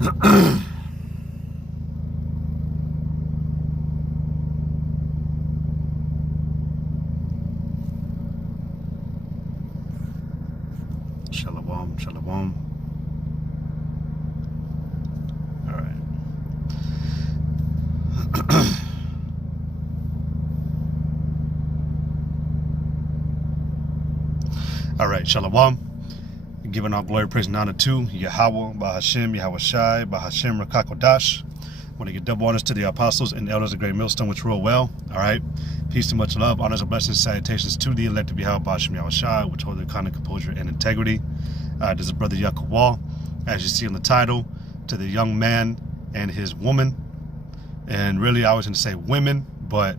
Shalom, shalom. All right. All right, shalom. Giving all glory, praise, and honor to Yahweh, Bahashem, Yahweh Shai, Bahashem, Rakakodash. I want to give double honors to the apostles and elders of Great Millstone, which rule well. All right. Peace and much love, honors and blessings, salutations to the elect of Yahweh, Bahashem, Yahweh Shai, which hold their conduct, composure, and integrity. This is Brother Yaakov, as you see in the title, to the young man and his woman. And really, I was going to say women, but,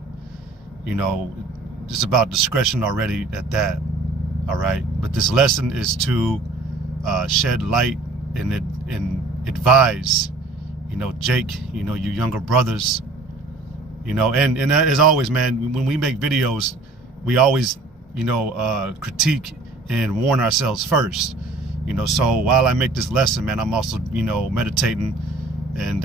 you know, it's about discretion already at that. All right. But this lesson is to shed light and advise, you know, Jake, you know, you younger brothers, you know, and as always, man, when we make videos, we always, you know, critique and warn ourselves first, you know. So while I make this lesson, man, I'm also, you know, meditating and,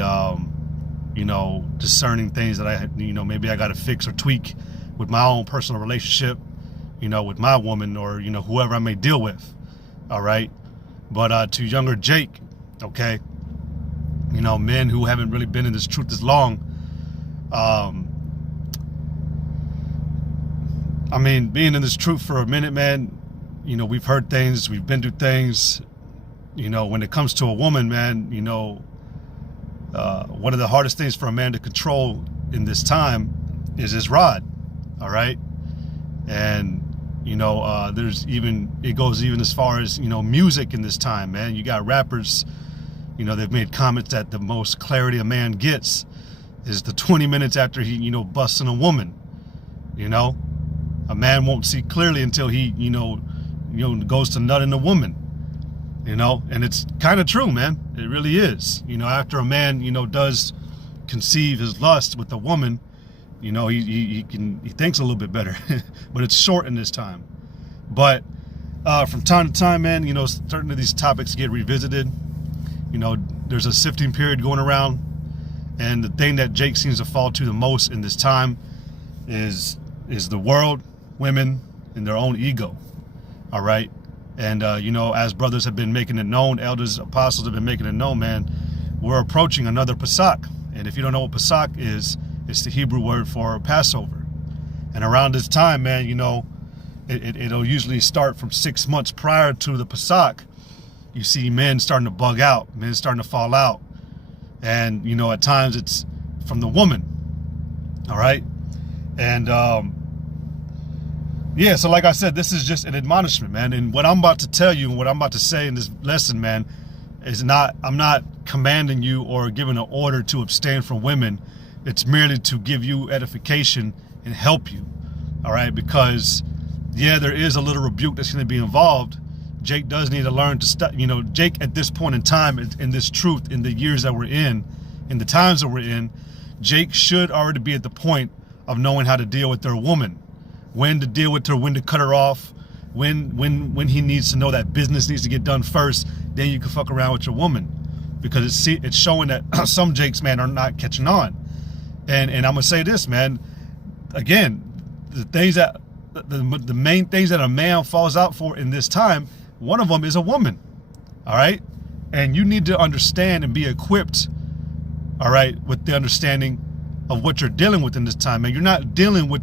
you know, discerning things that I, you know, maybe I got to fix or tweak with my own personal relationship, you know, with my woman or, you know, whoever I may deal with. All right. But to younger Jake, okay, you know, men who haven't really been in this truth as long, I mean, being in this truth for a minute, man, you know, we've heard things, we've been through things, you know. When it comes to a woman, man, you know, one of the hardest things for a man to control in this time is his rod. All right. And, you know, it goes even as far as, you know, music in this time, man. You got rappers, you know, they've made comments that the most clarity a man gets is the 20 minutes after he, you know, busts in a woman. You know, a man won't see clearly until he, you know, goes to nut in a woman, you know. And it's kind of true, man. It really is. You know, after a man, you know, does conceive his lust with a woman, you know, he thinks a little bit better, but it's short in this time. But from time to time, man, you know, certain of these topics get revisited. You know, there's a sifting period going around, and the thing that Jake seems to fall to the most in this time is the world, women, and their own ego. All right. And, you know, as brothers have been making it known, elders, apostles have been making it known, man, we're approaching another Pesach. And if you don't know what Pesach is, it's the Hebrew word for Passover. And around this time, man, you know, it'll usually start from 6 months prior to the Pesach. You see men starting to bug out, men starting to fall out. And, you know, at times it's from the woman. All right. And, yeah, so like I said, this is just an admonishment, man. And what I'm about to tell you and what I'm about to say in this lesson, man, is I'm not commanding you or giving an order to abstain from women. It's merely to give you edification and help you. All right. Because, yeah, there is a little rebuke that's going to be involved. Jake does need to learn to you know, Jake at this point in time, in this truth, in the years that we're in the times that we're in, Jake should already be at the point of knowing how to deal with their woman, when to deal with her, when to cut her off, when he needs to know that business needs to get done first, then you can fuck around with your woman. Because it's showing that some Jakes, man, are not catching on. And I'm gonna say this, man, again, the main things that a man falls out for in this time, one of them is a woman. All right. And you need to understand and be equipped, all right, with the understanding of what you're dealing with in this time. And you're not dealing with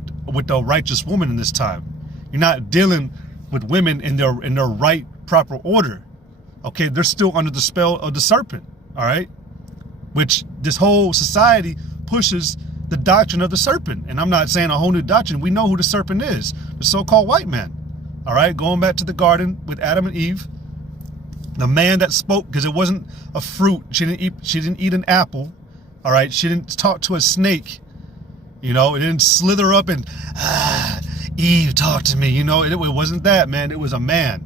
a righteous woman in this time. You're not dealing with women in their right, proper order. Okay. They're still under the spell of the serpent. All right. Which this whole society pushes the doctrine of the serpent. And I'm not saying a whole new doctrine. We know who the serpent is, the so-called white man. All right. Going back to the garden with Adam and Eve, the man that spoke, because it wasn't a fruit. She didn't eat an apple. All right. She didn't talk to a snake. You know, it didn't slither up and, Eve, talk to me. You know, it wasn't that, man. It was a man.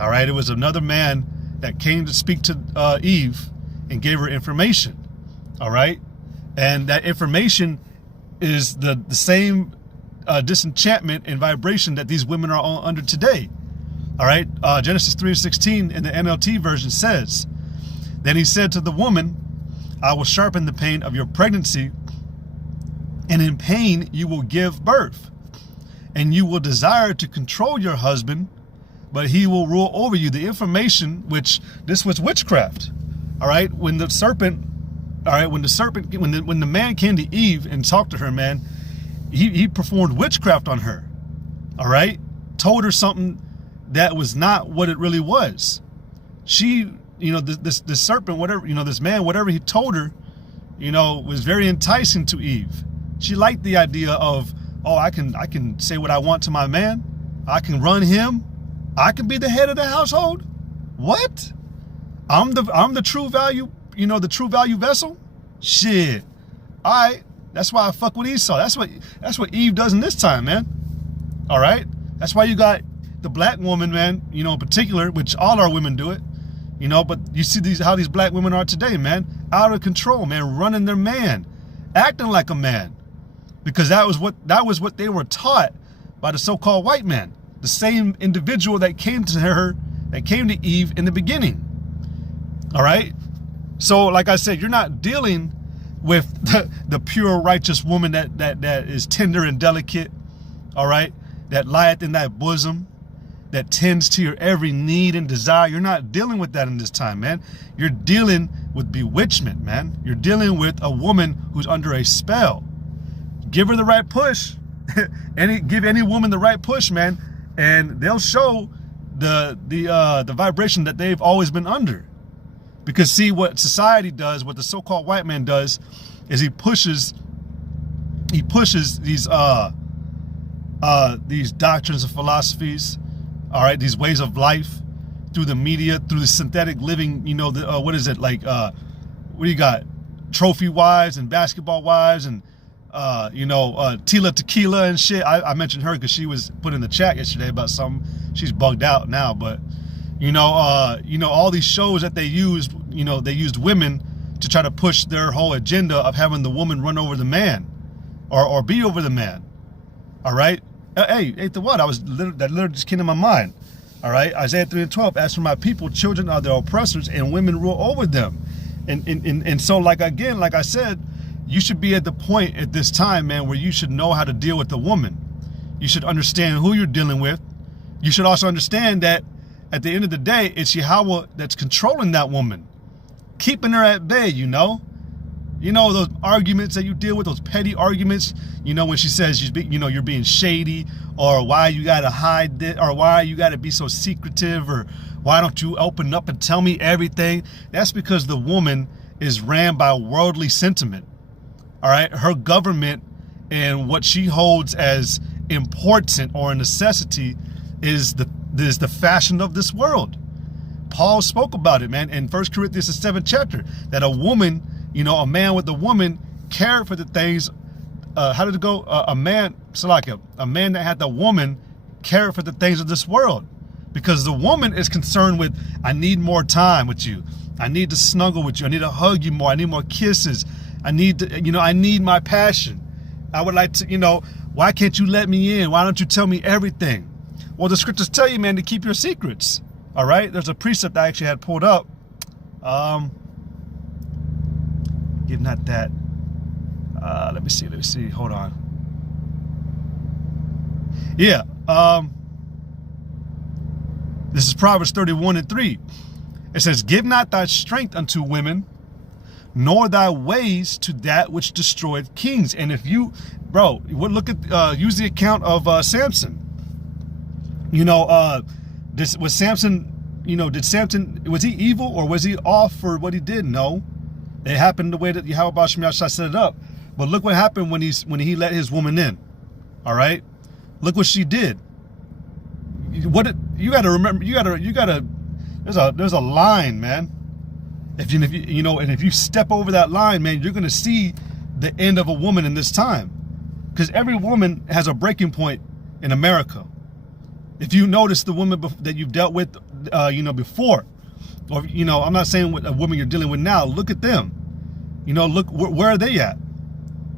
All right. It was another man that came to speak to Eve and gave her information. All right. And that information is the same disenchantment and vibration that these women are all under today. All right. Genesis 3:16 in the NLT version says, Then he said to the woman, I will sharpen the pain of your pregnancy, and in pain you will give birth. And you will desire to control your husband, but he will rule over you. The information, which this was witchcraft. All right. When the serpent, when the man came to Eve and talked to her, man, he performed witchcraft on her. All right. Told her something that was not what it really was. She, this serpent, whatever, this man, whatever he told her, was very enticing to Eve. She liked the idea of, oh, I can say what I want to my man. I can run him. I can be the head of the household. What? I'm the true value, the true value vessel. Shit. All right. That's why I fuck with Esau. That's what Eve does in this time, man. All right. That's why you got the black woman, man, in particular, which all our women do it, but you see how these black women are today, man, out of control, man, running their man, acting like a man, because that was what they were taught by the so-called white man, the same individual that came to Eve in the beginning. All right. So like I said, you're not dealing with the pure righteous woman that is tender and delicate. All right. That lieth in thy bosom, that tends to your every need and desire. You're not dealing with that in this time, man. You're dealing with bewitchment, man. You're dealing with a woman who's under a spell. Give her the right push. Give any woman the right push, man, and they'll show the vibration that they've always been under. Because see, what society does, what the so-called white man does, is he pushes these doctrines and philosophies, all right, these ways of life through the media, through the synthetic living, what is it, like, what do you got? Trophy wives and basketball wives and, Tila Tequila and shit. I mentioned her because she was put in the chat yesterday about something. She's bugged out now, but, all these shows that they used, they used women to try to push their whole agenda of having the woman run over the man or be over the man. All right. Hey, the what? That literally just came to my mind. All right. Isaiah 3:12. As for my people, children are their oppressors and women rule over them. And so, like I said, you should be at the point at this time, man, where you should know how to deal with the woman. You should understand who you're dealing with. You should also understand that at the end of the day, it's Yahweh that's controlling that woman, keeping her at bay, those arguments that you deal with, those petty arguments, when she says, you're being shady, or why you got to hide it, or why you got to be so secretive, or why don't you open up and tell me everything? That's because the woman is ran by worldly sentiment. All right. Her government and what she holds as important or a necessity is the fashion of this world. Paul spoke about it, man, in 1 Corinthians, the 7th chapter, that a woman, a man with a woman cared for the things. How did it go? A man that had the woman care for the things of this world, because the woman is concerned with, I need more time with you. I need to snuggle with you. I need to hug you more. I need more kisses. I need to, I need my passion. I would like to, why can't you let me in? Why don't you tell me everything? Well, the scriptures tell you, man, to keep your secrets. All right. There's a precept I actually had pulled up. Give not that. Let me see. Hold on. Yeah. This is Proverbs 31:3. It says, give not thy strength unto women, nor thy ways to that which destroyed kings. And if you, look at, use the account of Samson. This was Samson, did Samson, was he evil or was he off for what he did? No. It happened the way that Yahweh Shem Yahshua set it up. But look what happened when he let his woman in. All right. Look what she did. You got to remember, there's a line, man. If you step over that line, man, you're going to see the end of a woman in this time, because every woman has a breaking point in America. If you notice the woman that you've dealt with, before, or, I'm not saying what a woman you're dealing with now, look at them, look, where are they at?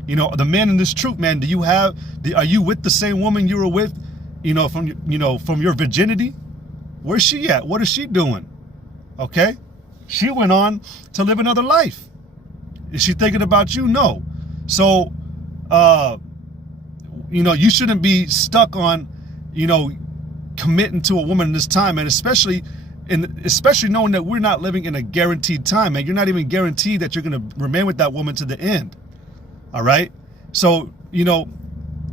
The men in this troop, man, are you with the same woman you were with, from your virginity? Where's she at? What is she doing? Okay. She went on to live another life. Is she thinking about you? No. So, you shouldn't be stuck on, committing to a woman in this time, and especially knowing that we're not living in a guaranteed time, man. You're not even guaranteed that you're going to remain with that woman to the end. All right. So,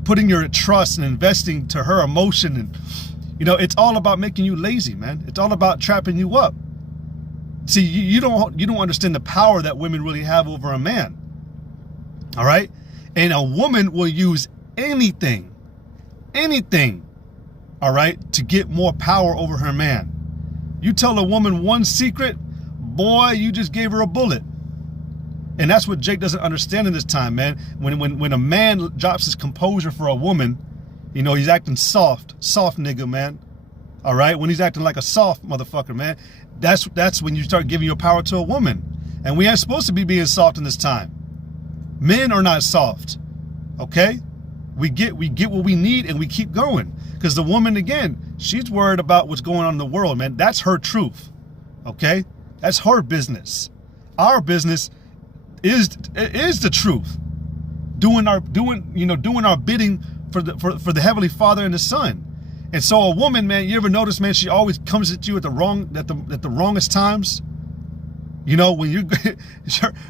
putting your trust and investing to her emotion, and, it's all about making you lazy, man. It's all about trapping you up. See, you don't understand the power that women really have over a man. All right. And a woman will use anything, all right, to get more power over her man. You tell a woman one secret, boy, you just gave her a bullet. And that's what Jake doesn't understand in this time, man. When a man drops his composure for a woman, he's acting soft nigga, man. All right, when he's acting like a soft motherfucker, man, that's when you start giving your power to a woman. And we ain't supposed to be being soft in this time. Men are not soft, okay? We get what we need, and we keep going. Because the woman, again, she's worried about what's going on in the world, man. That's her truth, okay? That's her business. Our business is the truth. Doing our bidding for the Heavenly Father and the Son. And so a woman, man, you ever notice, man, she always comes at you at the wrongest times. When you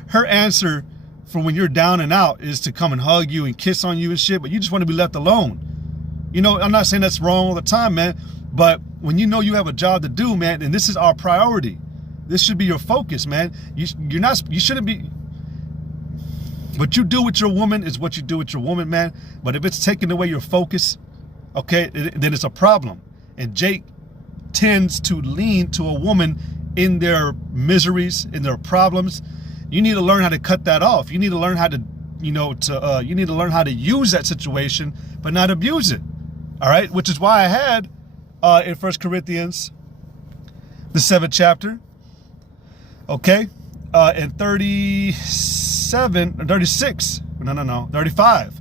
her answer for when you're down and out is to come and hug you and kiss on you and shit, but you just want to be left alone. I'm not saying that's wrong all the time, man, but when you have a job to do, man, and this is our priority, this should be your focus, man. You shouldn't be. What you do with your woman is what you do with your woman, man. But if it's taking away your focus, okay, then it's a problem. And Jake tends to lean to a woman in their miseries, in their problems. You need to learn how to cut that off. You need to learn how to, you need to learn how to use that situation, but not abuse it. All right, which is why I had in 1 Corinthians, the 7th chapter, okay, in 35.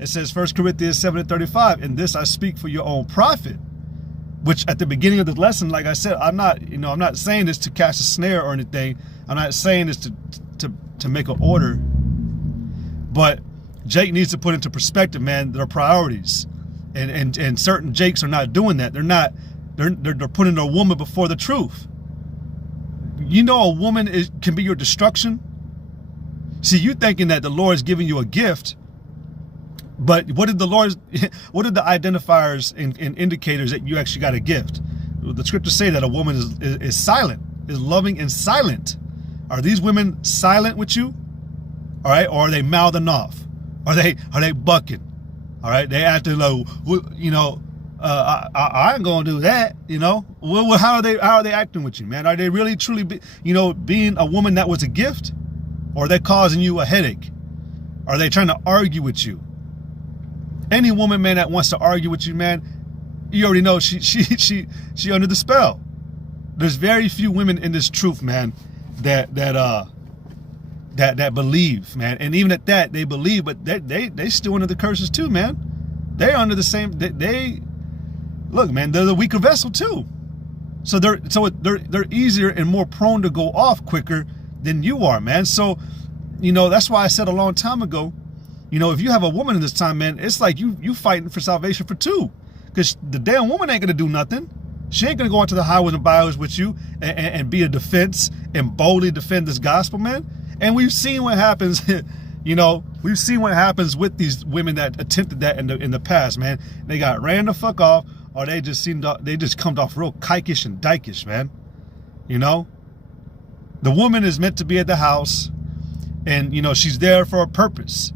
It says 1 Corinthians 7:35, and this I speak for your own profit. Which at the beginning of the lesson, like I said, I'm not saying this to catch a snare or anything. I'm not saying this to make an order. But Jake needs to put into perspective, man, their priorities. And certain Jakes are not doing that. They're putting a woman before the truth. A woman can be your destruction. See, you thinking that the Lord is giving you a gift, but what are the identifiers and indicators that you actually got a gift? The scriptures say that a woman is silent, is loving and silent. Are these women silent with you? All right, or are they mouthing off? Are they bucking? All right, they acting like, I ain't gonna do that. Well, how are they acting with you, man? Are they really truly being a woman that was a gift, or are they causing you a headache? Are they trying to argue with you? Any woman, man, that wants to argue with you, man, you already know she under the spell. There's very few women in this truth, man, that believe, man. And even at that, they believe, but they still under the curses too, man. They're under the same. They look, man. They're the weaker vessel too. So they're easier and more prone to go off quicker than you are, man. So, that's why I said a long time ago, if you have a woman in this time, man, it's like you fighting for salvation for two, because the damn woman ain't gonna do nothing. She ain't gonna go into the highways and byways with you and be a defense and boldly defend this gospel, man. And we've seen what happens. We've seen what happens with these women that attempted that in the past, man. They got ran the fuck off, or they just come off real kikish and dykish, man. The woman is meant to be at the house, and she's there for a purpose.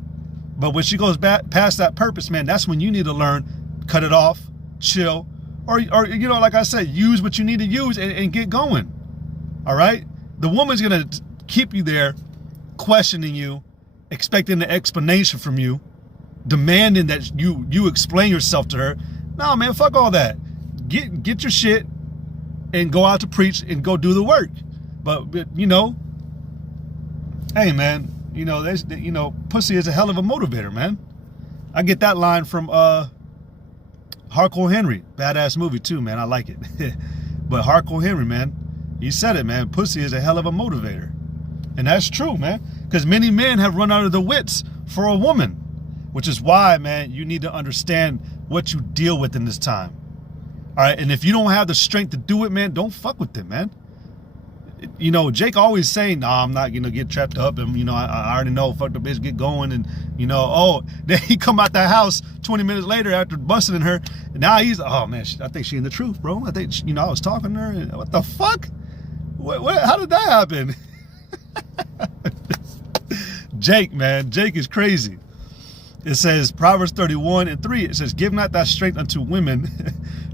But when she goes back past that purpose, man, that's when you need to learn, cut it off, chill, or like I said, use what you need to use and get going. All right? The woman's gonna keep you there, questioning you, expecting an explanation from you, demanding that you explain yourself to her. No, man, fuck all that. Get your shit and go out to preach and go do the work. But hey, man, pussy is a hell of a motivator, man. I get that line from Hardcore Henry. Badass movie too, man. I like it. But Hardcore Henry, man, He said it, man. Pussy is a hell of a motivator. And that's true, man. Because many men have run out of their wits for a woman. Which is why, man, you need to understand what you deal with in this time. All right? And if you don't have the strength to do it, man, don't fuck with it, man. You know, Jake always saying, nah, I'm not gonna get trapped up, and you know, I already know, fuck the bitch, get going, and you know, oh, then he come out that house 20 minutes later after busting her, and now he's, oh man, I think she in the truth, bro. I think, you know, I was talking to her, and what the fuck? What how did that happen? Jake, man, Jake is crazy. It says, Proverbs 31:3, it says, give not thy strength unto women,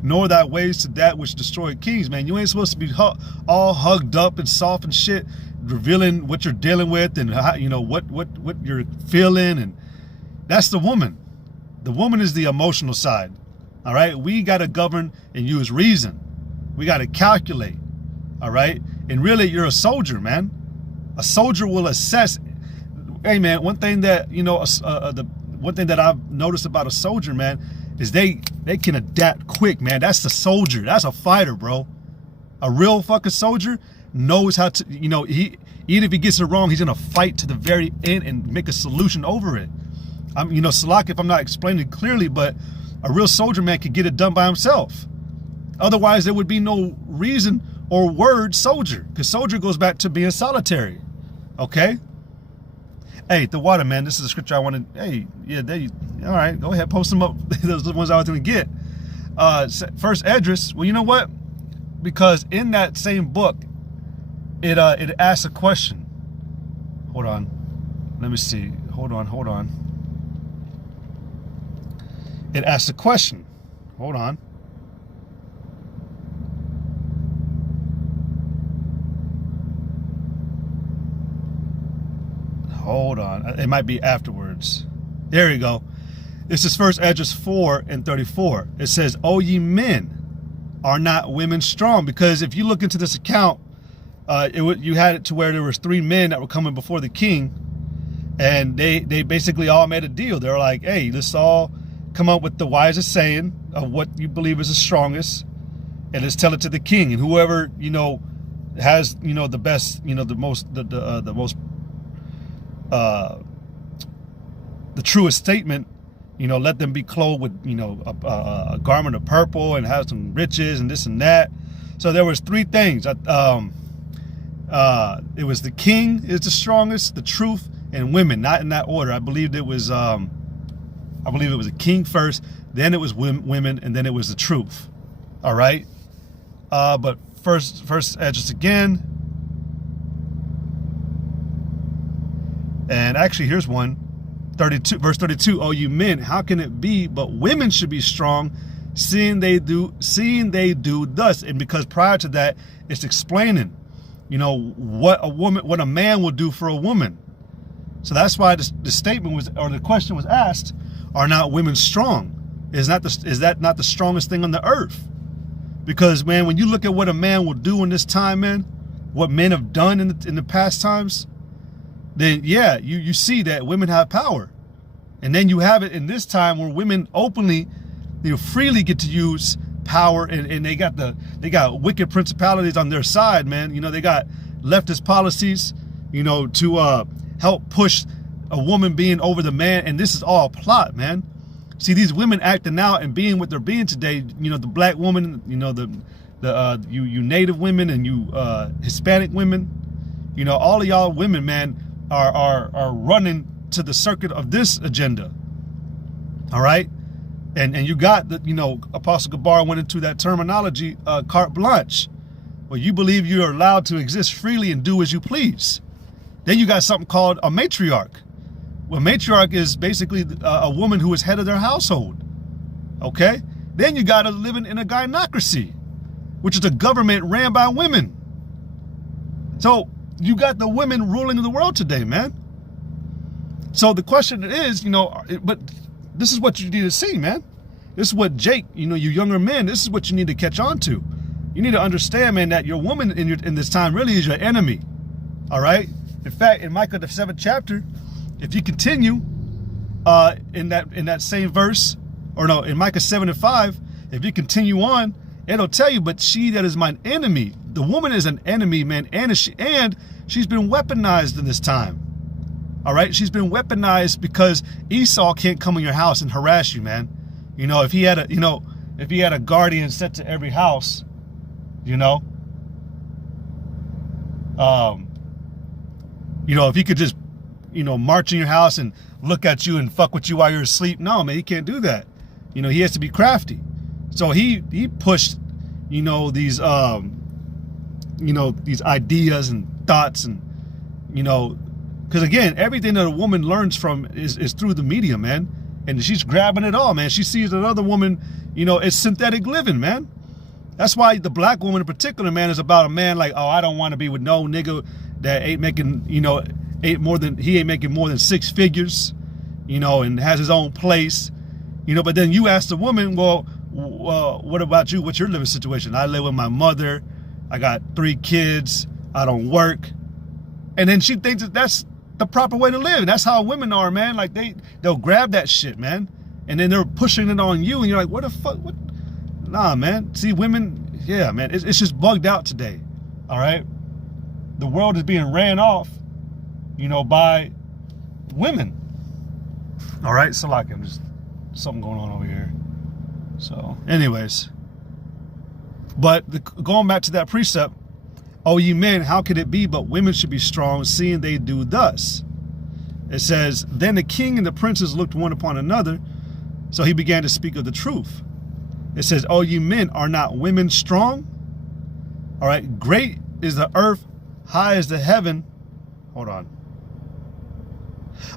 nor thy ways to that which destroy kings, man. You ain't supposed to be all hugged up and soft and shit, revealing what you're dealing with and how, you know, what you're feeling. And that's the woman. The woman is the emotional side. All right. We got to govern and use reason. We got to calculate. All right. And really, you're a soldier, man. A soldier will assess. Hey, man, one thing that, you know, one thing that I've noticed about a soldier, man, is they can adapt quick, man. That's the soldier. That's a fighter, bro. A real fucking soldier knows how to, you know, even if he gets it wrong, he's gonna fight to the very end and make a solution over it. You know, Salak, if I'm not explaining it clearly, but a real soldier, man, could get it done by himself. Otherwise, there would be no reason or word soldier, because soldier goes back to being solitary. Okay. Hey, the water, man, this is a scripture I wanted. Hey, yeah, there you, all right, go ahead, post them up. Those are the ones I was going to get. First Esdras, well, you know what? Because in that same book, it asks a question. Hold on. Let me see. Hold on. It asks a question. Hold on. Hold on. It might be afterwards. There you go. This is First Esdras 4:34. It says, "O ye men, are not women strong?" Because if you look into this account, you had it to where there was 3 men that were coming before the king, and they basically all made a deal. They were like, "Hey, let's all come up with the wisest saying of what you believe is the strongest, and let's tell it to the king. And whoever, you know, has, you know, the best, you know, the most the truest statement, you know, let them be clothed with, you know, a garment of purple and have some riches and this and that." So there was 3 things. It was the king is the strongest, the truth, and women. Not in that order. I believe it was a king first, then it was women, and then it was the truth. All right. But first Esdras again. And actually, here's one, 32, verse 32. "O you men, how can it be but women should be strong, seeing they do thus?" And because prior to that, it's explaining, you know, what a man will do for a woman. So that's why the statement was, or the question was asked, are not women strong? Is that not the strongest thing on the earth? Because, man, when you look at what a man will do in this time, man, what men have done in the past times, then yeah, you see that women have power. And then you have it in this time where women openly, you know, freely get to use power, and they got wicked principalities on their side, man. You know, they got leftist policies, you know, to help push a woman being over the man, and this is all a plot, man. See, these women acting out and being what they're being today, you know, the black woman, you know, you Native women and you Hispanic women, you know, all of y'all women, man, are running to the circuit of this agenda. All right. And you got the, you know, Apostle Gabar went into that terminology, carte blanche, where you believe you are allowed to exist freely and do as you please. Then you got something called a matriarch. Well, matriarch is basically a woman who is head of their household. Okay. Then you got to living in a gynocracy, which is a government ran by women. So you got the women ruling the world today, man. So the question is, you know, but this is what you need to see, man. This is what Jake, you know, you younger men, this is what you need to catch on to. You need to understand, man, that your woman in this time really is your enemy. All right. In fact, in Micah the 7th chapter, if you continue in that same verse, or no, in Micah 7:5, if you continue on, it'll tell you, "But she that is mine enemy, the woman is an enemy, man, and she's been weaponized in this time. All right, she's been weaponized because Esau can't come in your house and harass you, man. You know, if he had a guardian set to every house, you know, if he could just, march in your house and look at you and fuck with you while you're asleep. No, man, he can't do that. You know, he has to be crafty. So he pushed, these ideas and thoughts and, because again, everything that a woman learns from is through the media, man. And she's grabbing it all, man. She sees another woman, it's synthetic living, man. That's why the black woman in particular, man, is about a man like, oh, I don't want to be with no nigga that ain't making, he ain't making more than 6 figures, and has his own place, but then you ask the woman, well, what about you? What's your living situation? I live with my mother. I got 3 kids. I don't work. And then she thinks that that's the proper way to live. And that's how women are, man. Like they'll grab that shit, man. And then they're pushing it on you. And you're like, what the fuck? What? Nah, man. See, women, yeah, man. It's just bugged out today. All right. The world is being ran off, by women. All right. So like, there's something going on over here. So anyways, but going back to that precept, oh, ye men, how could it be but women should be strong, seeing they do thus? It says, then the king and the princes looked one upon another, so he began to speak of the truth. It says, oh, ye men, are not women strong? All right, great is the earth, high is the heaven. Hold on.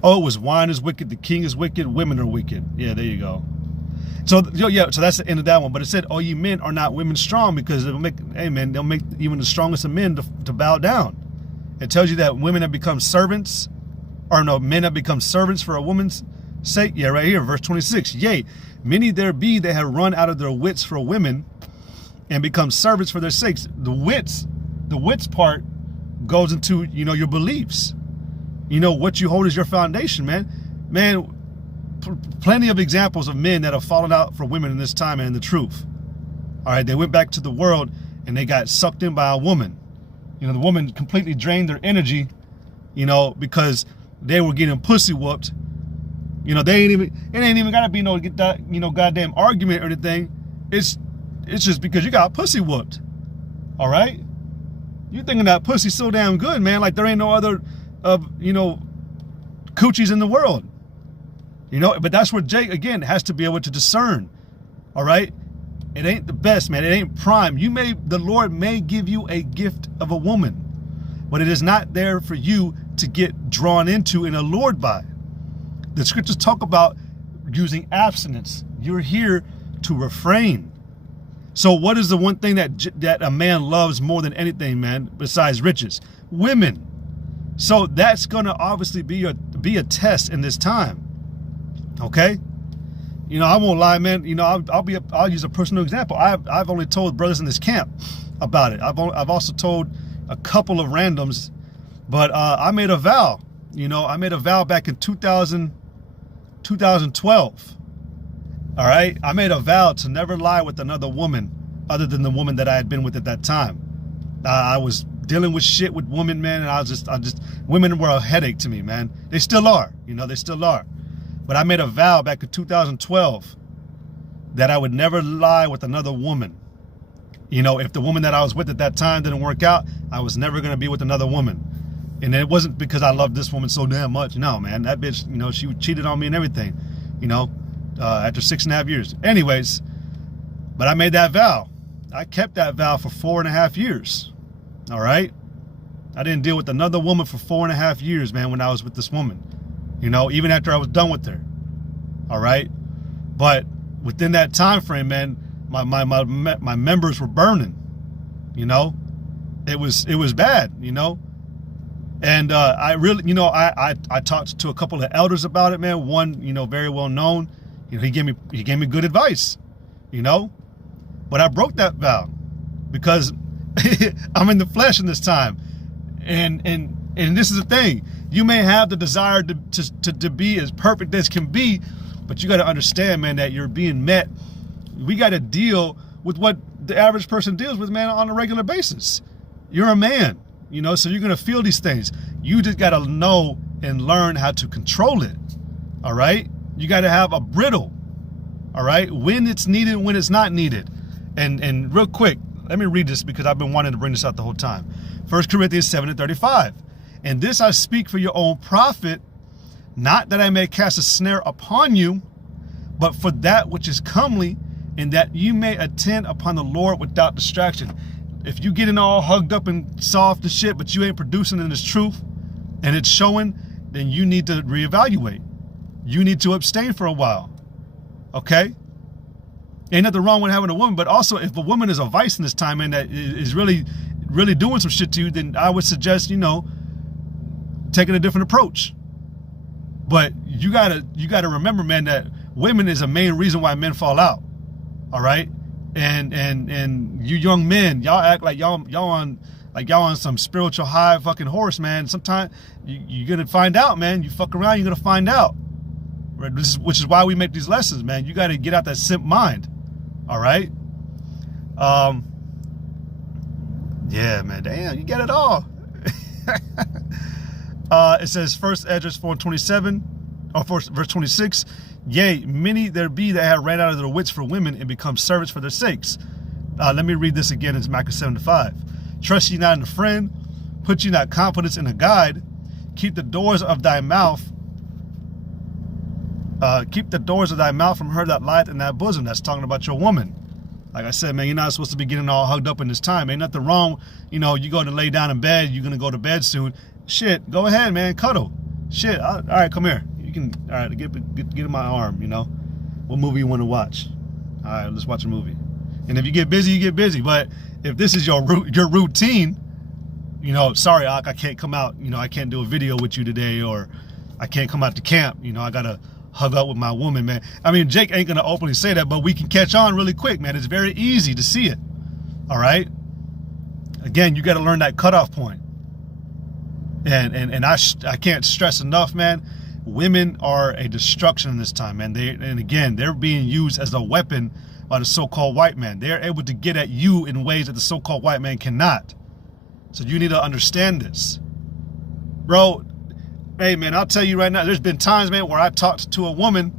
Oh, it was wine is wicked, the king is wicked, women are wicked. Yeah, there you go. So that's the end of that one. But it said, oh, ye men, are not women strong? Because they'll make even the strongest of men to bow down. It tells you that women have become servants, men have become servants for a woman's sake. Yeah, right here, verse 26. Yea, many there be that have run out of their wits for women and become servants for their sakes. The wits part goes into, your beliefs. What you hold as your foundation, man. Man, plenty of examples of men that have fallen out for women in this time and in the truth. All right, they went back to the world and they got sucked in by a woman. The woman completely drained their energy, because they were getting pussy whooped. It ain't even gotta be no goddamn argument or anything. It's just because you got pussy whooped. All right, you thinking that pussy's so damn good, man? Like there ain't no other, coochies in the world. But that's where Jake, again, has to be able to discern. All right? It ain't the best, man. It ain't prime. The Lord may give you a gift of a woman, but it is not there for you to get drawn into and allured by. The scriptures talk about using abstinence. You're here to refrain. So what is the one thing that a man loves more than anything, man, besides riches? Women. So that's going to obviously be a test in this time. Okay, I won't lie, man. I'll use a personal example. I've only told brothers in this camp about it. I've also told a couple of randoms, but I made a vow. I made a vow back in 2012. All right, I made a vow to never lie with another woman other than the woman that I had been with at that time. I was dealing with shit with women, man, and I just women were a headache to me, man. They still are. They still are. But I made a vow back in 2012 that I would never lie with another woman. If the woman that I was with at that time didn't work out, I was never going to be with another woman. And it wasn't because I loved this woman so damn much. No, man, that bitch, she cheated on me and everything, after 6.5 years. Anyways, but I made that vow. I kept that vow for 4.5 years. All right. I didn't deal with another woman for 4.5 years, man, when I was with this woman. Even after I was done with her. All right. But within that time frame, man, my members were burning. It was bad, And I really, I talked to a couple of elders about it, man. One, very well known. He gave me good advice, But I broke that vow because I'm in the flesh in this time. And this is the thing. You may have the desire to be as perfect as can be, but you got to understand, man, that you're being met. We got to deal with what the average person deals with, man, on a regular basis. You're a man, you know, so you're going to feel these things. You just got to know and learn how to control it, all right? You got to have a bridle, all right? When it's needed, when it's not needed. And real quick, let me read this because I've been wanting to bring this out the whole time. 1 Corinthians 7:35. And this I speak for your own profit, not that I may cast a snare upon you, but for that which is comely, and that you may attend upon the Lord without distraction. If you getting all hugged up and soft and shit, but you ain't producing in this truth, and it's showing, then you need to reevaluate. You need to abstain for a while. Okay? Ain't nothing wrong with having a woman, but also if a woman is a vice in this time and that is really doing some shit to you, then I would suggest, you know, taking a different approach. But you gotta remember, man, that women is a main reason why men fall out. All right? And you young men, y'all act like y'all on some spiritual high fucking horse, man. Sometimes you're gonna find out, man. You fuck around, you're gonna find out. Right? Which is why we make these lessons, man. You gotta get out that simp mind. All right? Yeah, man. Damn, you get it all. It says 1 Esdras 4:27, or verse 26. Yea, many there be that have ran out of their wits for women and become servants for their sakes. Let me read this again. It's Micah 7:5. Trust ye not in a friend, put ye not confidence in a guide. Keep the doors of thy mouth. Keep the doors of thy mouth from her that lieth in thy bosom. That's talking about your woman. Like I said, man, you're not supposed to be getting all hugged up in this time. Ain't nothing wrong. You know, you go to lay down in bed, you're going to go to bed soon. Shit, go ahead, man, cuddle. Shit, all right, come here. You can, all right, get in my arm, you know. What movie you want to watch? All right, let's watch a movie. And if you get busy, you get busy. But if this is your routine, you know, sorry, I can't come out. You know, I can't do a video with you today, or I can't come out to camp. You know, I got to hug up with my woman, man. I mean, Jake ain't going to openly say that, but we can catch on really quick, man. It's very easy to see it. All right? Again, you got to learn that cutoff point. And I can't stress enough, man, women are a destruction in this time, man. And again, they're being used as a weapon by the so-called white man. They're able to get at you in ways that the so-called white man cannot. So you need to understand this. Bro, hey, man, I'll tell you right now, there's been times, man, where I talked to a woman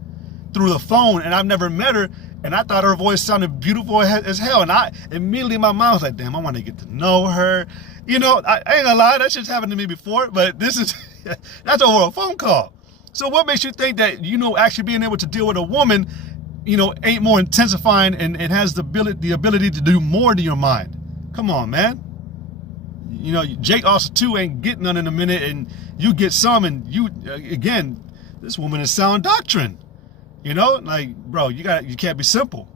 through the phone and I've never met her, and I thought her voice sounded beautiful as hell. And I immediately, my mind was like, damn, I want to get to know her. You know, I ain't gonna lie, that shit's happened to me before, but this is, that's over a phone call. So what makes you think that, you know, actually being able to deal with a woman, you know, ain't more intensifying and has the ability to do more to your mind? Come on, man. You know, Jake also too ain't getting none in a minute, and you get some, and you, again, this woman is sound doctrine. You know, like, bro, you can't be simple.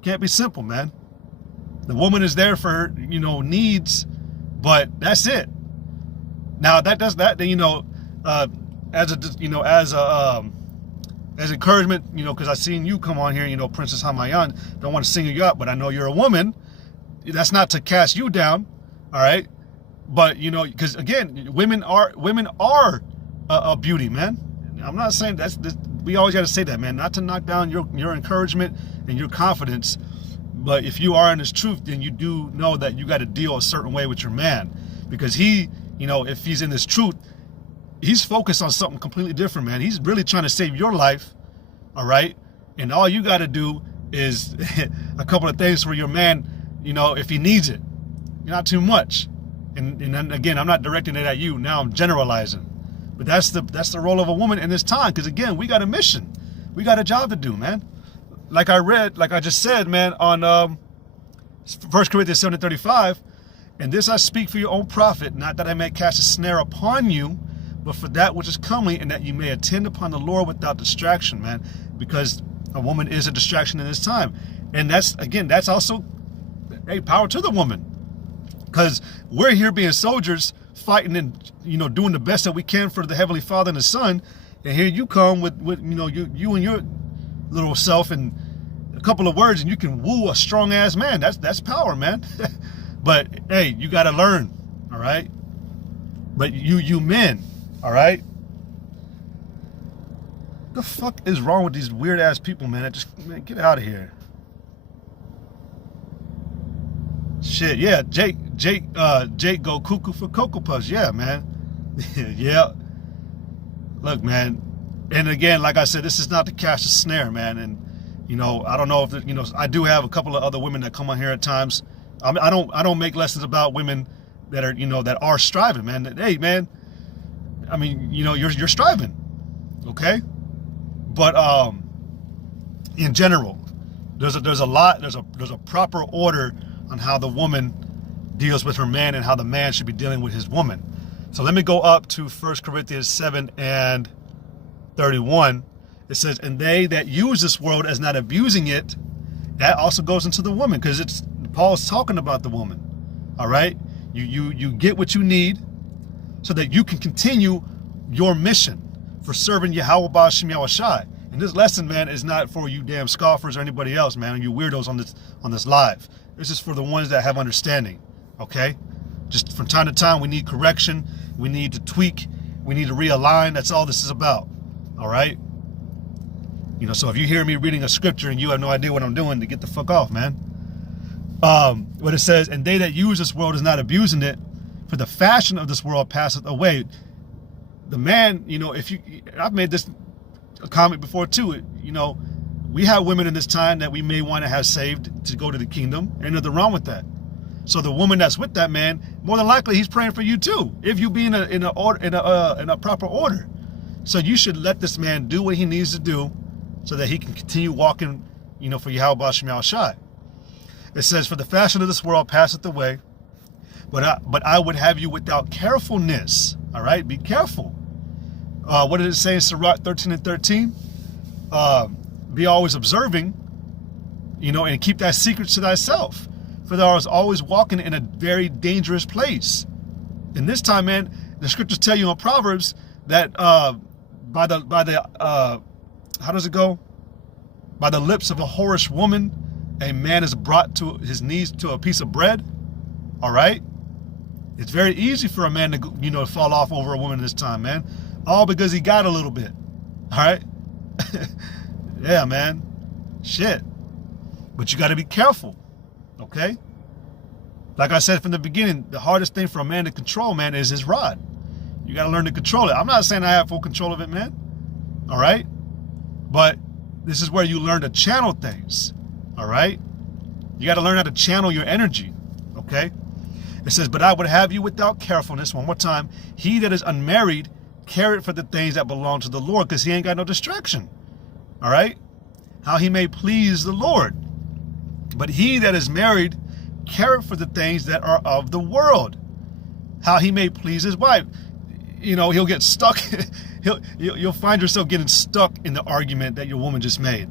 Can't be simple, man. The woman is there for, you know, needs, but that's it. Now that does that, then, you know, as encouragement, you know, because I seen you come on here, you know, Princess Hamayan, don't want to single you up, but I know you're a woman. That's not to cast you down, all right? But, you know, because again, women are a beauty, man. I'm not saying we always got to say that, man, not to knock down your encouragement and your confidence. But if you are in this truth, then you do know that you got to deal a certain way with your man, because he, you know, if he's in this truth, he's focused on something completely different, man. He's really trying to save your life, all right? And all you got to do is a couple of things for your man, you know, if he needs it. Not too much. And then again, I'm not directing it at you. Now I'm generalizing. But that's the role of a woman in this time, because again, we got a mission. We got a job to do, man. Like I just said, man, on 1 Corinthians 7:35, and this I speak for your own profit, not that I may cast a snare upon you, but for that which is comely, and that you may attend upon the Lord without distraction, man, because a woman is a distraction in this time. And that's also, hey, power to the woman, because we're here being soldiers, fighting and, you know, doing the best that we can for the Heavenly Father and the Son, and here you come with you know, you and your little self and a couple of words, and you can woo a strong ass man. That's power, man. But hey, you got to learn, all right? But you men, all right? The fuck is wrong with these weird ass people, man? Man, get out of here. Shit, yeah, Jake go cuckoo for Cocoa Puffs. Yeah, man. Yeah. Look, man. And again, like I said, this is not to catch a snare, man. And I don't know if I do have a couple of other women that come on here at times. I don't make lessons about women that are that are striving, man. Hey, man. I mean, you're striving, okay? But in general, there's a proper order on how the woman deals with her man and how the man should be dealing with his woman. So let me go up to 1 Corinthians 7:31. It says, and they that use this world as not abusing it, that also goes into the woman, because Paul's talking about the woman. All right, you get what you need so that you can continue your mission for serving Yahweh B'Shem Yahushai. And this lesson, man, is not for you damn scoffers or anybody else, man, you weirdos on this live. This is for the ones that have understanding, okay? Just from time to time, we need correction. We need to tweak. We need to realign. That's all this is about, all right? So if you hear me reading a scripture and you have no idea what I'm doing, to get the fuck off, man. What it says, and they that use this world is not abusing it, for the fashion of this world passeth away. The man, I've made this a comment before too. We have women in this time that we may want to have saved to go to the kingdom. Ain't nothing wrong with that. So the woman that's with that man, more than likely, he's praying for you too, if you be in a proper order. So you should let this man do what he needs to do, so that he can continue walking, for Yahweh B'Shem Yahushai. It says, for the fashion of this world passeth away, but I would have you without carefulness. All right, be careful. What did it say in Sirach 13:13? Be always observing, and keep thy secrets to thyself. For thou art always walking in a very dangerous place. In this time, man, the scriptures tell you in Proverbs that by the how does it go? By the lips of a whorish woman, a man is brought to his knees to a piece of bread. All right? It's very easy for a man to, fall off over a woman this time, man. All because he got a little bit. All right? Yeah, man. Shit. But you got to be careful. Okay? Like I said from the beginning, the hardest thing for a man to control, man, is his rod. You got to learn to control it. I'm not saying I have full control of it, man. All right? But this is where you learn to channel things. All right? You got to learn how to channel your energy. Okay? It says, but I would have you without carefulness. One more time. He that is unmarried careth for the things that belong to the Lord, because he ain't got no distraction. All right? How he may please the Lord. But he that is married careth for the things that are of the world, how he may please his wife. He'll get stuck. You'll find yourself getting stuck in the argument that your woman just made.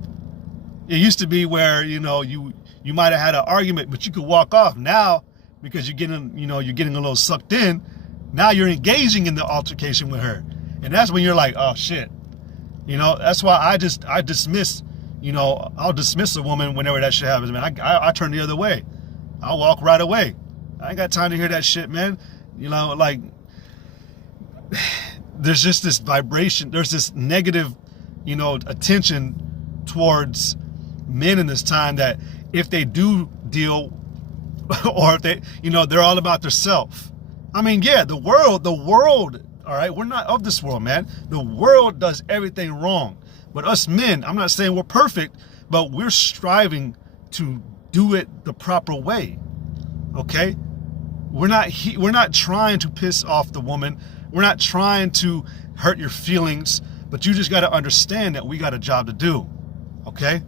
It used to be where, you might have had an argument, but you could walk off. Now, because you're getting a little sucked in, now you're engaging in the altercation with her. And that's when you're like, oh shit. That's why I dismiss, I'll dismiss a woman whenever that shit happens, man. I turn the other way. I'll walk right away. I ain't got time to hear that shit, man. There's just this vibration. There's this negative, attention towards men in this time, that if they do deal, or if they, they're all about their self. I mean, yeah, the world, all right, we're not of this world, man. The world does everything wrong. But us men, I'm not saying we're perfect, but we're striving to do it the proper way. Okay? We're not trying to piss off the woman. We're not trying to hurt your feelings, but you just got to understand that we got a job to do. Okay?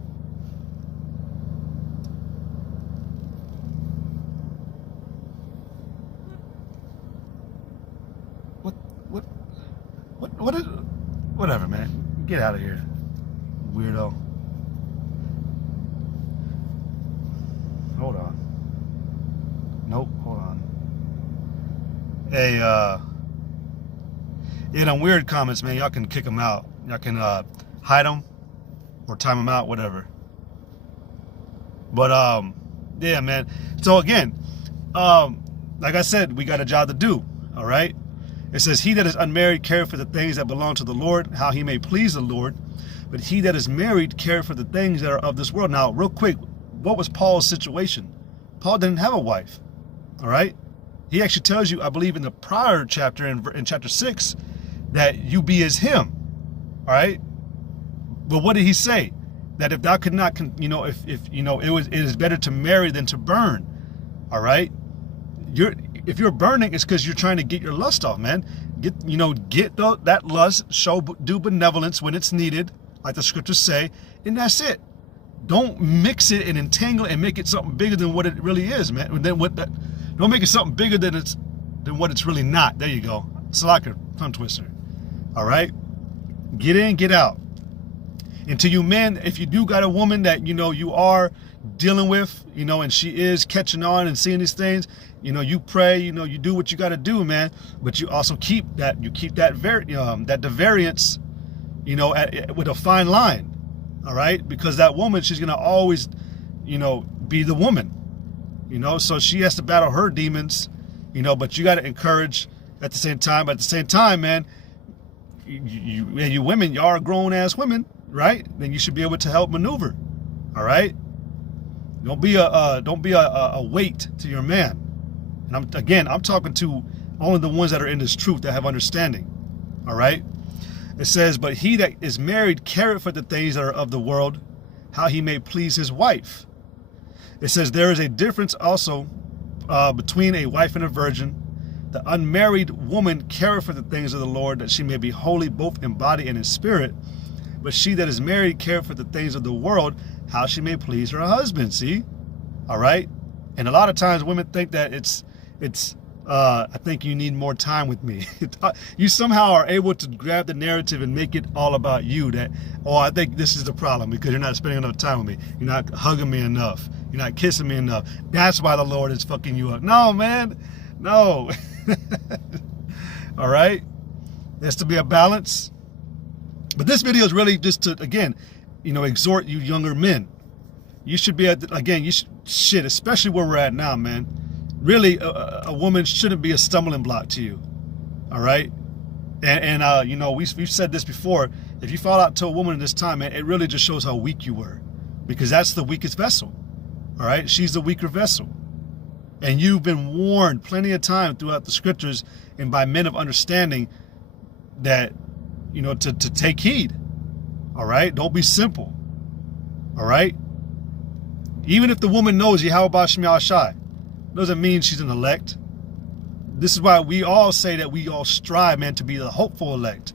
What is, whatever, man. Get out of here, weirdo. Hold on. Nope, hold on. Hey, them weird comments, man, y'all can kick them out. Y'all can hide them or time them out, whatever. But, yeah, man. So, again, like I said, we got a job to do, all right? It says, he that is unmarried careth for the things that belong to the Lord, how he may please the Lord. But he that is married careth for the things that are of this world. Now, real quick, what was Paul's situation? Paul didn't have a wife. All right. He actually tells you, I believe in the prior chapter, in chapter 6, that you be as him. All right. But what did he say? That if thou could not, if it is better to marry than to burn. All right. If you're burning, it's because you're trying to get your lust off, man. Get that lust, do benevolence when it's needed, like the scriptures say, and that's it. Don't mix it and entangle it and make it something bigger than what it really is, man. And then don't make it something bigger than what it's really not. There you go. It's like a tongue twister. All right. Get in, get out. And to you men, if you do got a woman that you are dealing with, and she is catching on and seeing these things, you pray, you do what you got to do, man. But you also keep that the variance, with a fine line. All right, because that woman, she's gonna always, be the woman, So she has to battle her demons, But you got to encourage at the same time. At the same time, man, you women, you are grown ass women, right? Then you should be able to help maneuver. All right. Don't be a weight to your man. And I'm talking to only the ones that are in this truth, that have understanding. All right. It says, but he that is married careth for the things that are of the world, how he may please his wife. It says there is a difference also between a wife and a virgin. The unmarried woman careth for the things of the Lord, that she may be holy both in body and in spirit. But she that is married careth for the things of the world, how she may please her husband. See? All right. And a lot of times women think that I think you need more time with me. You somehow are able to grab the narrative and make it all about you. That, I think this is the problem because you're not spending enough time with me. You're not hugging me enough. You're not kissing me enough. That's why the Lord is fucking you up. No, man. No. All right. There's to be a balance. But this video is really just to, again, exhort you younger men. You should be especially where we're at now, man. Really, a woman shouldn't be a stumbling block to you. All right. And we've said this before. If you fall out to a woman in this time, man, it really just shows how weak you were, because that's the weakest vessel. All right. She's the weaker vessel. And you've been warned plenty of time throughout the scriptures and by men of understanding that, to take heed. All right. Don't be simple. All right. Even if the woman knows Yahweh Shema Shai, doesn't mean she's an elect. This is why we all say that we all strive, man, to be the hopeful elect.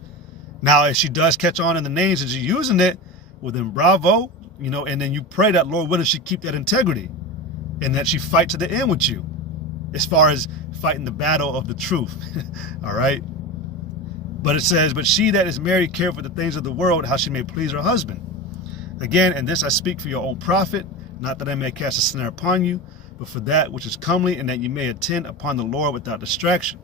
Now, if she does catch on in the names and she's using it, well then bravo, and then you pray that Lord willing she keep that integrity and that she fight to the end with you as far as fighting the battle of the truth. All right. But it says, but she that is married care for the things of the world, how she may please her husband. Again, and this I speak for your own profit, not that I may cast a snare upon you, but for that which is comely, and that you may attend upon the Lord without distraction.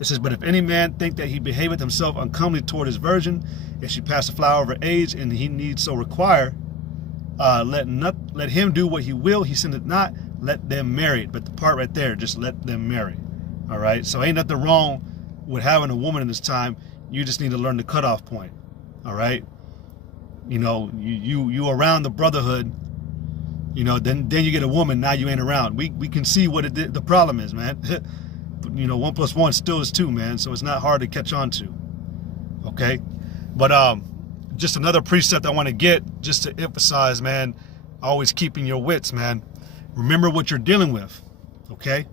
It says, but if any man think that he behaveth himself uncomely toward his virgin, if she pass a flower of her age, and he need so require, let him do what he will, he sinneth not, let them marry. But the part right there, just let them marry. All right. So ain't nothing wrong with having a woman in this time. You just need to learn the cutoff point. All right. You around the brotherhood, then you get a woman, now you ain't around. We can see what the problem is, man. 1 + 1 still is 2, man. So it's not hard to catch on to. Okay. But just another precept I want to get, just to emphasize, man, always keeping your wits, man. Remember what you're dealing with. Okay.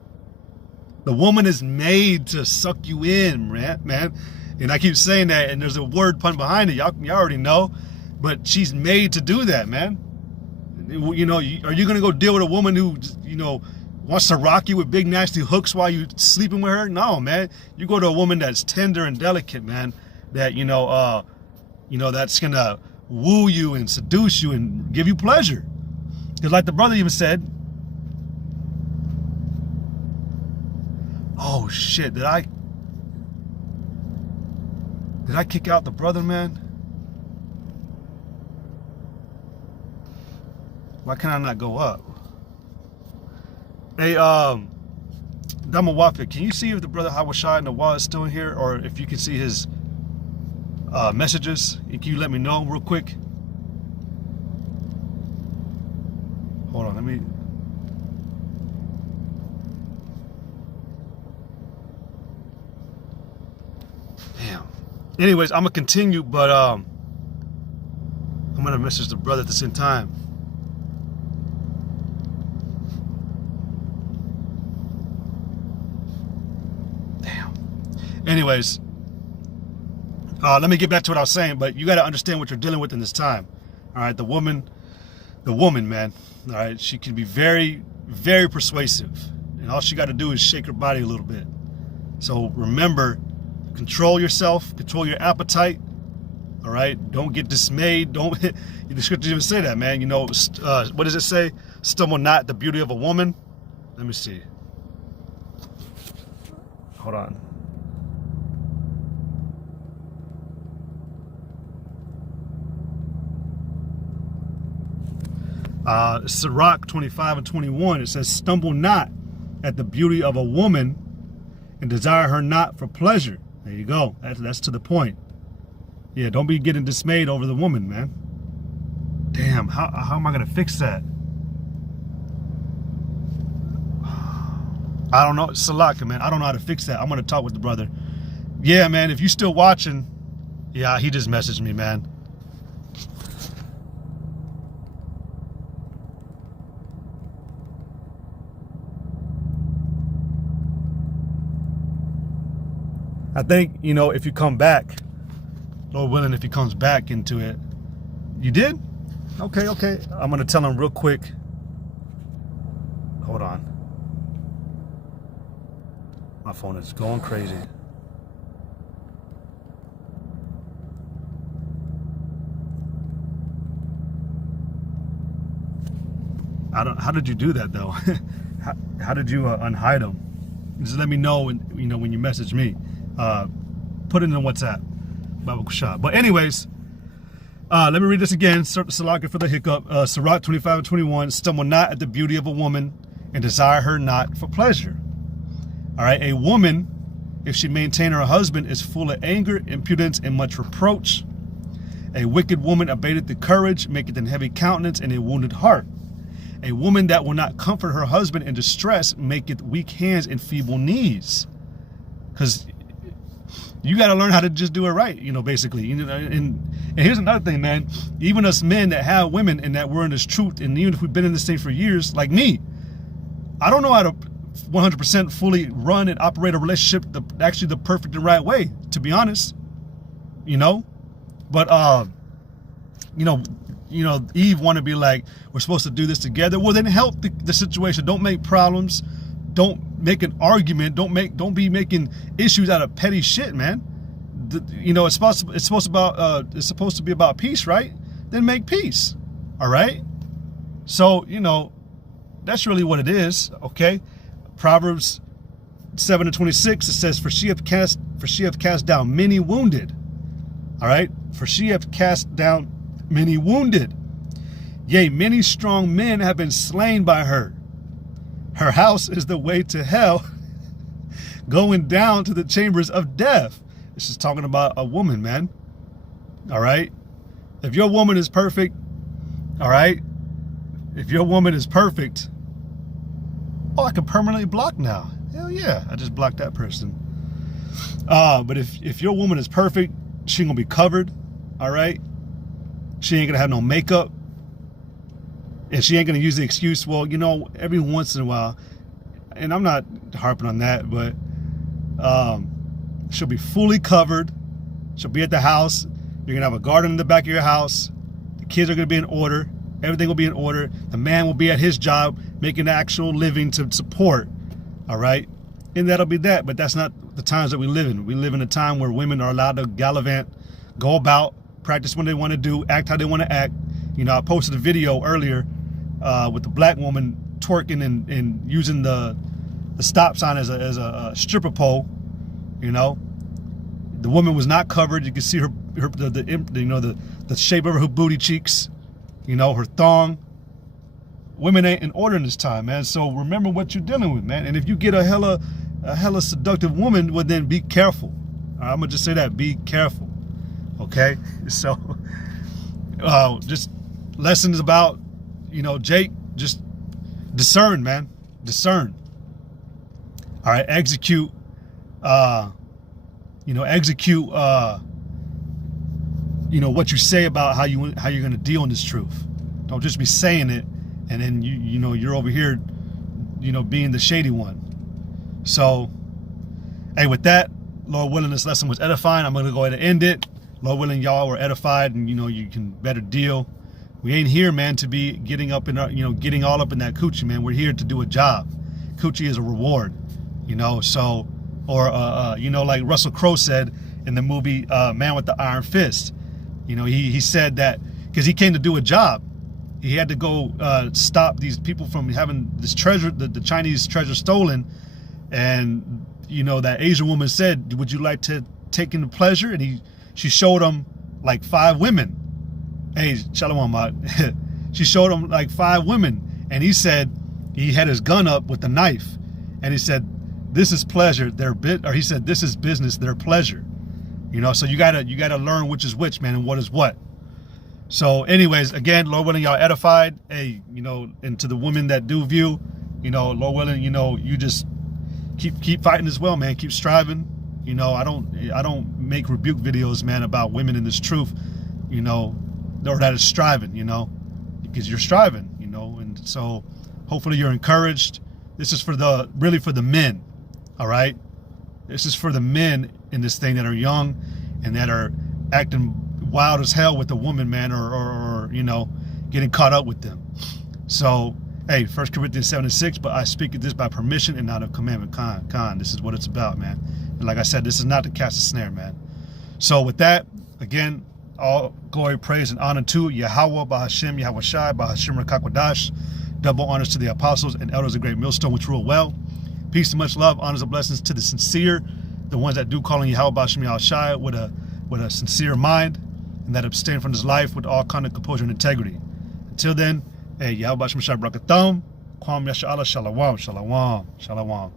The woman is made to suck you in, man. And I keep saying that, and there's a word pun behind it. Y'all already know. But she's made to do that, man. Are you going to go deal with a woman who, wants to rock you with big nasty hooks while you're sleeping with her? No, man. You go to a woman that's tender and delicate, man. That, that's going to woo you and seduce you and give you pleasure. Because like the brother even said, oh shit, did I kick out the brother, man? Why can I not go up? Hey, Damawafik, can you see if the brother Hawashai Nawaz is still in here, or if you can see his messages? Can you let me know real quick? Hold on, let me. Damn. Anyways, I'm gonna continue, but I'm gonna message the brother at the same time. Damn. Anyways, let me get back to what I was saying, but you got to understand what you're dealing with in this time. All right, the woman, man. All right, she can be very, very persuasive, and all she got to do is shake her body a little bit. So remember, control yourself, control your appetite. All right, don't get dismayed. Don't. The scriptures even say that, man. You know, what does it say? Stumble not at the beauty of a woman. Let me see. Hold on. Sirach 25 and 21, it says, stumble not at the beauty of a woman and desire her not for pleasure. There you go. That's to the point. Yeah, don't be getting dismayed over the woman, man. Damn, how am I going to fix that? I don't know. Salaka, man. I don't know how to fix that. I'm going to talk with the brother. Yeah, man, if you still watching, yeah, he just messaged me, man. I think, you know, if you come back, Lord willing, if he comes back into it. You did? Okay. I'm going to tell him real quick. Hold on. My phone is going crazy. How did you do that, though? how did you unhide them? Just let me know when you message me. Put it in WhatsApp. But anyways, let me read this again. Salaka for the hiccup. Sirach 25 and 21. Stumble not at the beauty of a woman and desire her not for pleasure. All right. A woman, if she maintain her husband, is full of anger, impudence, and much reproach. A wicked woman abateth the courage, maketh an heavy countenance and a wounded heart. A woman that will not comfort her husband in distress maketh weak hands and feeble knees. Because you got to learn how to just do it right, basically. And here's another thing, man. Even us men that have women and that we're in this truth, and even if we've been in this thing for years, like me, I don't know how to 100% fully run and operate a relationship actually the perfect and right way, to be honest. But Eve wanted to be like, we're supposed to do this together. Well, then help the situation. Don't make problems. Don't make an argument. Don't be making issues out of petty shit, man. It's supposed to be about peace, right? Then make peace. All right. So that's really what it is. Okay. Proverbs 7:26. It says, "For she hath cast down many wounded." All right. For she hath cast down many wounded. Yea, many strong men have been slain by her. Her house is the way to hell, going down to the chambers of death. This is talking about a woman, man. All right. If your woman is perfect, all right. If your woman is perfect, I can permanently block now. Hell yeah. I just blocked that person. But if your woman is perfect, she ain't gonna be covered. All right. She ain't gonna have no makeup. And she ain't going to use the excuse, well, every once in a while, and I'm not harping on that, but she'll be fully covered. She'll be at the house. You're going to have a garden in the back of your house. The kids are going to be in order. Everything will be in order. The man will be at his job, making the actual living to support. All right? And that'll be that. But that's not the times that we live in. We live in a time where women are allowed to gallivant, go about, practice what they want to do, act how they want to act. I posted a video earlier with the black woman twerking and using the stop sign as a stripper pole. The woman was not covered. You can see the shape of her booty cheeks, her thong. Women ain't in order in this time, man. So remember what you're dealing with, man. And if you get a hella seductive woman, well, then be careful. I'm gonna just say that, be careful. Okay. So just lessons about Jake, just discern, man. Discern. All right, execute. execute, what you say about how you're going to deal in this truth. Don't just be saying it, and then you're over here, being the shady one. So, hey, with that, Lord willing, this lesson was edifying. I'm going to go ahead and end it. Lord willing, y'all were edified, and you can better deal. We ain't here, man, to be getting up in getting all up in that coochie, man. We're here to do a job. Coochie is a reward, So, or like Russell Crowe said in the movie Man with the Iron Fist. He said that because he came to do a job, he had to go stop these people from having this treasure, the Chinese treasure, stolen. And that Asian woman said, "Would you like to take in the pleasure?" And she showed him like 5 women. Hey, Shalom, she showed him like 5 women, and he said he had his gun up with the knife, and he said, "This is pleasure, he said, "This is business, their pleasure." So you gotta learn which is which, man, and what is what. So, anyways, again, Lord willing, y'all edified. Hey, and to the women that do view, Lord willing, you just keep fighting as well, man. Keep striving. I don't make rebuke videos, man, about women in this truth, or that is striving, because you're striving, and so hopefully you're encouraged. This is really for the men, all right? This is for the men in this thing that are young and that are acting wild as hell with a woman, man, or getting caught up with them. So, hey, 1 Corinthians 7:6, but I speak of this by permission and not of commandment. Con, this is what it's about, man. And like I said, this is not to cast a snare, man. So with that, again, all glory, praise, and honor to Yahweh, Bahashem, Yahweh Shai, Bahashem Rakakwadash. Double honors to the apostles and elders of Great Millstone, which rule well. Peace and much love, honors and blessings to the sincere, the ones that do call on Yahweh, Bahashem, Yahweh Shai with a sincere mind, and that abstain from this life with all kind of composure and integrity. Until then, hey, Yahweh Bahashem Shai Brakatham, Kwam Yasha Allah, Shalom, Shalom, Shalom.